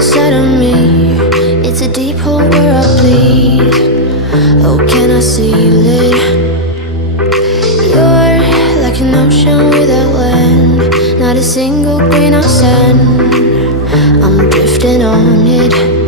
inside of me. It's a deep hole where I bleed. Oh, can I seal it? You're like an ocean without land, not a single grain of sand. I'm drifting on it.